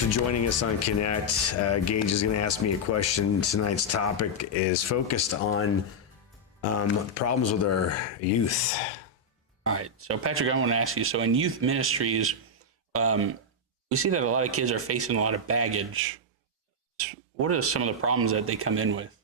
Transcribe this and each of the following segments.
for joining us on Connect. Gage is going to ask me a question. Tonight's topic is focused on problems with our youth. All right. So, Patrick, I want to ask you, so in youth ministries, we see that a lot of kids are facing a lot of baggage. What are some of the problems that they come in with?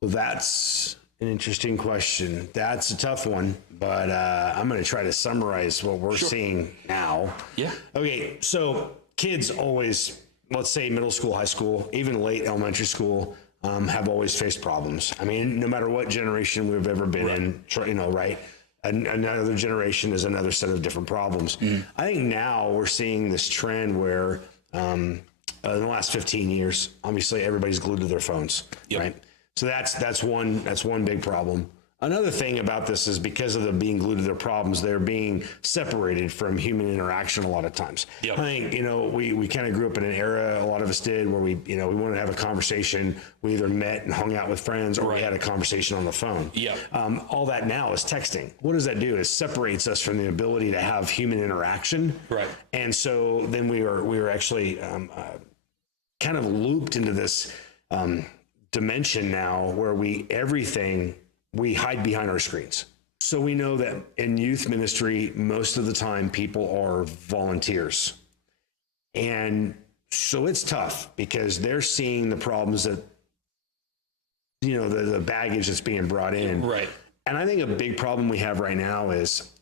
Well, that's an interesting question. That's a tough one, but I'm going to try to summarize what we're seeing now. Yeah. Okay, so kids always, let's say middle school, high school, even late elementary school, have always faced problems. I mean, no matter what generation we've ever been in, right? Another generation is another set of different problems. I think now we're seeing this trend where in the last 15 years, obviously everybody's glued to their phones, right? So that's one big problem. Another thing about this is because of them being glued to their problems, they're being separated from human interaction a lot of times. I think, we kind of grew up in an era, a lot of us did, where we wanted to have a conversation. We either met and hung out with friends or we had a conversation on the phone. All that now is texting. What does that do? It separates us from the ability to have human interaction. Right. And so then we were actually kind of looped into this dimension now where we hide behind our screens. So we know that in youth ministry, most of the time people are volunteers. And so it's tough because they're seeing the problems that, the baggage that's being brought in. Right. And I think a big problem we have right now is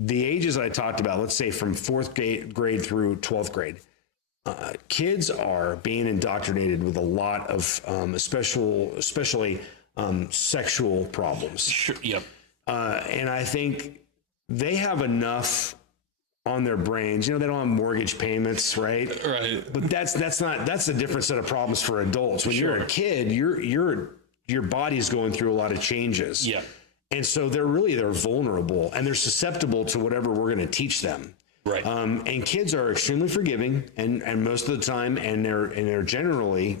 the ages I talked about, let's say from fourth grade through 12th grade. Kids are being indoctrinated with a lot of especially sexual problems. Sure. Yep. And I think they have enough on their brains. They don't have mortgage payments, right? Right. But that's a different set of problems for adults. When you're a kid, your body's going through a lot of changes. Yeah. And so they're vulnerable and they're susceptible to whatever we're going to teach them. Right. And kids are extremely forgiving and most of the time, and they're generally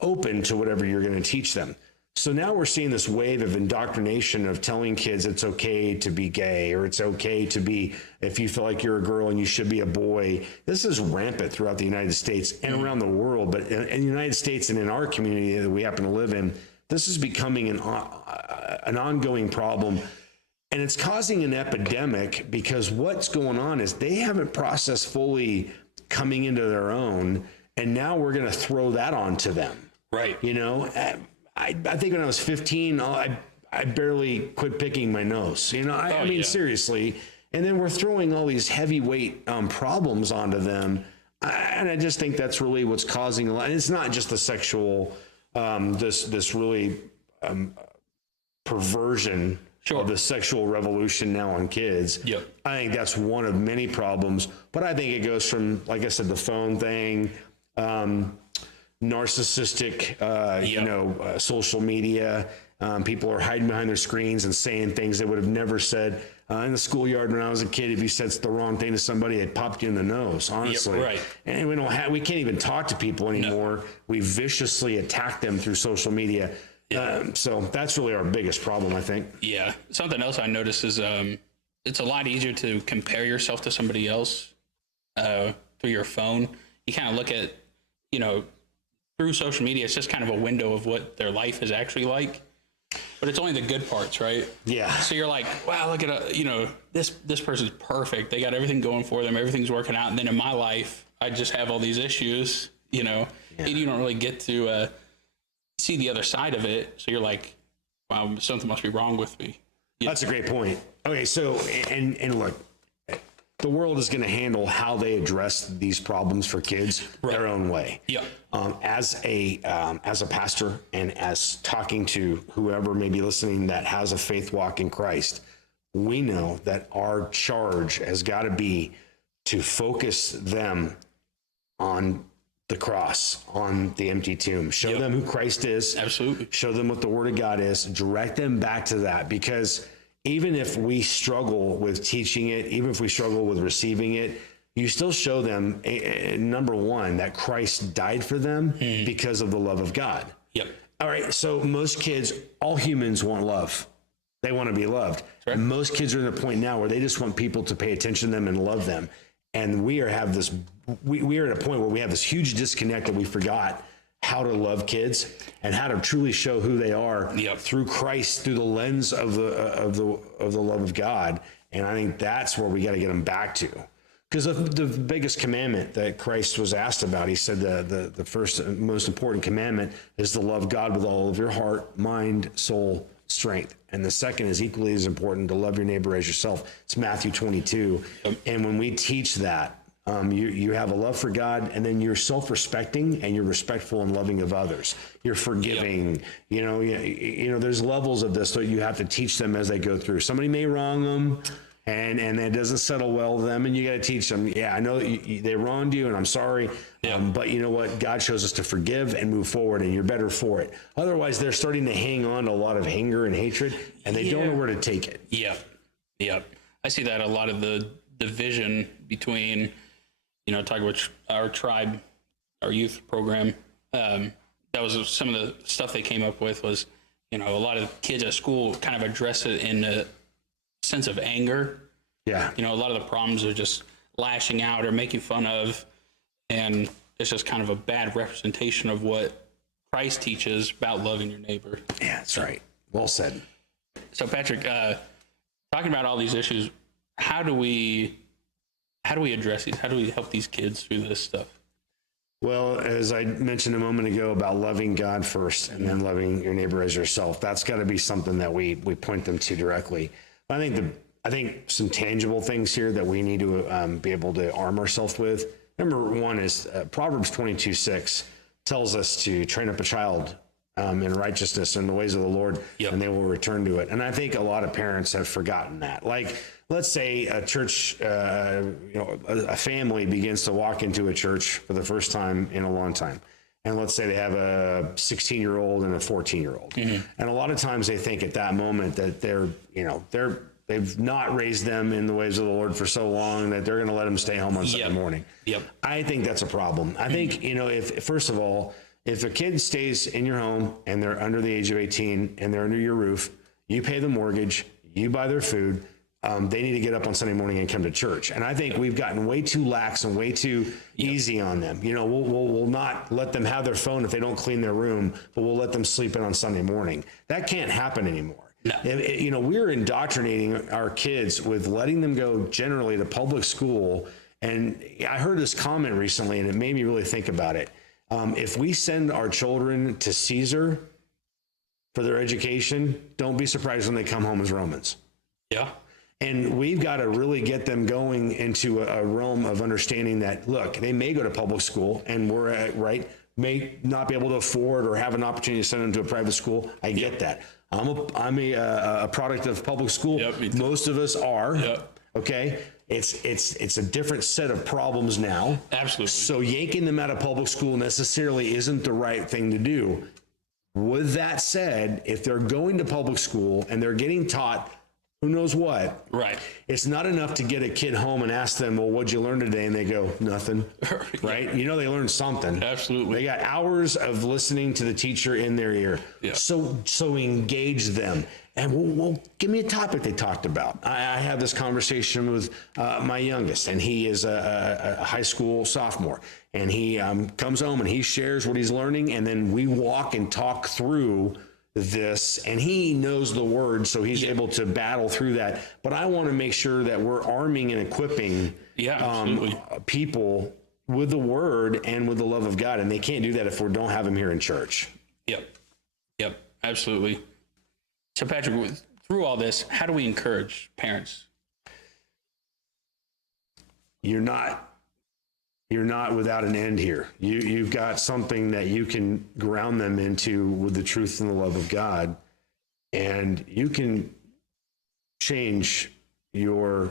open to whatever you're going to teach them. So now we're seeing this wave of indoctrination of telling kids it's okay to be gay, or it's okay to be, if you feel like you're a girl and you should be a boy. This is rampant throughout the United States and around the world, but in the United States and in our community that we happen to live in, this is becoming an ongoing problem. And it's causing an epidemic because what's going on is they haven't processed fully coming into their own. And now we're going to throw that onto them. Right. I think when I was 15, I barely quit picking my nose. I mean, seriously. And then we're throwing all these heavyweight problems onto them. And I just think that's really what's causing a lot. And it's not just the sexual, this really perversion of the sexual revolution now on kids. Yep. I think that's one of many problems. But I think it goes from, like I said, the phone thing, narcissistic, social media. People are hiding behind their screens and saying things they would have never said in the schoolyard when I was a kid. If you said the wrong thing to somebody, it popped you in the nose, honestly. Yep, right. And we can't even talk to people anymore. No. We viciously attack them through social media. So that's really our biggest problem, I think. Yeah. Something else I noticed is it's a lot easier to compare yourself to somebody else through your phone. You kind of look at, through social media, it's just kind of a window of what their life is actually like. But it's only the good parts, right? Yeah. So you're like, wow, look at, this person's perfect. They got everything going for them. Everything's working out. And then in my life, I just have all these issues, and you don't really get to see the other side of it. So you're like, wow, something must be wrong with me. That's a great point. Okay. So, and look, the world is going to handle how they address these problems for kids their own way. Yeah. As a pastor and as talking to whoever may be listening that has a faith walk in Christ, we know that our charge has got to be to focus them on the cross, on the empty tomb. Show them who Christ is. Absolutely. Show them what the Word of God is. Direct them back to that, because even if we struggle with teaching it, even if we struggle with receiving it, you still show them, number one, that Christ died for them because of the love of God. Yep. All right. So most kids, all humans want love. They want to be loved. Right. Most kids are at a point now where they just want people to pay attention to them and love them. And we are at a point where we have this huge disconnect that we forgot how to love kids and how to truly show who they are Yep. through Christ, through the lens of the love of God. And I think that's where we got to get them back to. Because the biggest commandment that Christ was asked about, he said the first and most important commandment is to love God with all of your heart, mind, soul, strength. And the second is equally as important, to love your neighbor as yourself. It's Matthew 22. And when we teach that, you have a love for God, and then you're self-respecting and you're respectful and loving of others. You're forgiving. You know, there's levels of this that you have to teach them as they go through. Somebody may wrong them, and it doesn't settle well with them, and you got to teach them. Yeah, I know they wronged you, and I'm sorry. But you know what? God shows us to forgive and move forward, and you're better for it. Otherwise, they're starting to hang on to a lot of anger and hatred, and they don't know where to take it. Yep. I see that a lot of the division between, talking about our tribe, our youth program. That was some of the stuff they came up with was, a lot of kids at school kind of address it in a sense of anger. Yeah. A lot of the problems are just lashing out or making fun of, and it's just kind of a bad representation of what Christ teaches about loving your neighbor. Yeah, that's right. Well said. So Patrick, talking about all these issues, how do we address these? How do we help these kids through this stuff? Well, as I mentioned a moment ago about loving God first and then loving your neighbor as yourself, that's got to be something that we point them to directly. I think some tangible things here that we need to be able to arm ourselves with. Number one is Proverbs 22:6 tells us to train up a child in righteousness and the ways of the Lord, and they will return to it. And I think a lot of parents have forgotten that. Like, let's say a church, a family begins to walk into a church for the first time in a long time. And let's say they have a 16-year-old and a 14-year-old. Mm-hmm. And a lot of times they think at that moment that they've not raised them in the ways of the Lord for so long that they're going to let them stay home on Sunday morning. Yep. I think that's a problem. I think, if first of all, if a kid stays in your home and they're under the age of 18 and they're under your roof, you pay the mortgage, you buy their food, they need to get up on Sunday morning and come to church. And I think we've gotten way too lax and way too easy on them. We'll not let them have their phone if they don't clean their room, but we'll let them sleep in on Sunday morning. That can't happen anymore. No. We're indoctrinating our kids with letting them go generally to public school. And I heard this comment recently, and it made me really think about it. If we send our children to Caesar for their education, don't be surprised when they come home as Romans. Yeah. And we've got to really get them going into a realm of understanding that, look, they may go to public school and may not be able to afford or have an opportunity to send them to a private school. I get that. I'm a product of public school. Yep, most of us are. Yep. Okay. It's a different set of problems now. Absolutely. So yanking them out of public school necessarily isn't the right thing to do. With that said, if they're going to public school and they're getting taught who knows what, right? It's not enough to get a kid home and ask them, well, what'd you learn today? And they go, nothing, right? They learned something. Absolutely. They got hours of listening to the teacher in their ear. Yeah. So engage them. And well, give me a topic they talked about. I had this conversation with my youngest, and he is a high school sophomore. And he comes home and he shares what he's learning, and then we walk and talk through this, and he knows the word, so he's able to battle through that. But I want to make sure that we're arming and equipping people with the word and with the love of God, and they can't do that if we don't have them here in church. Yep, absolutely. So Patrick, through all this, how do we encourage parents? You're not without an end here. You've got something that you can ground them into with the truth and the love of God, and you can change your,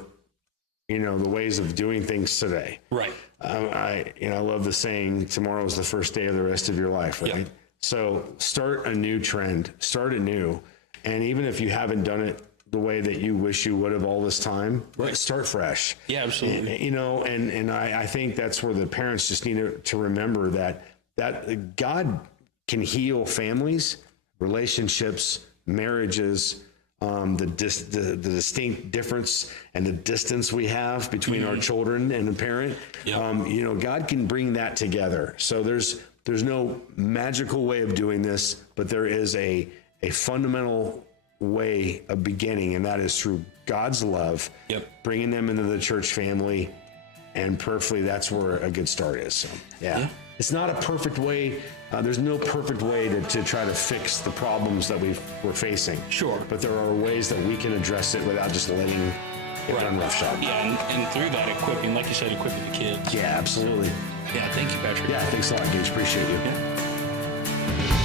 the ways of doing things today. Right. I love the saying, tomorrow is the first day of the rest of your life, right? Yep. So start a new trend, start it new. And even if you haven't done it the way that you wish you would have all this time, start fresh. Yeah, absolutely. And I think that's where the parents just need to remember that God can heal families, relationships, marriages, the distinct difference and the distance we have between our children and the parent. Yep. You know, God can bring that together. So there's no magical way of doing this, but there is a fundamental way of beginning, and that is through God's love, Yep. bringing them into the church family, and prayerfully that's where a good start is. So, yeah. It's not a perfect way. There's no perfect way to try to fix the problems that we're facing. Sure. But there are ways that we can address it without just letting it run roughshod. Yeah, and through that equipping, like you said, equipping the kids. Yeah, absolutely. Yeah, thank you, Patrick. Yeah, thanks a lot, Gage. Appreciate you. Yeah.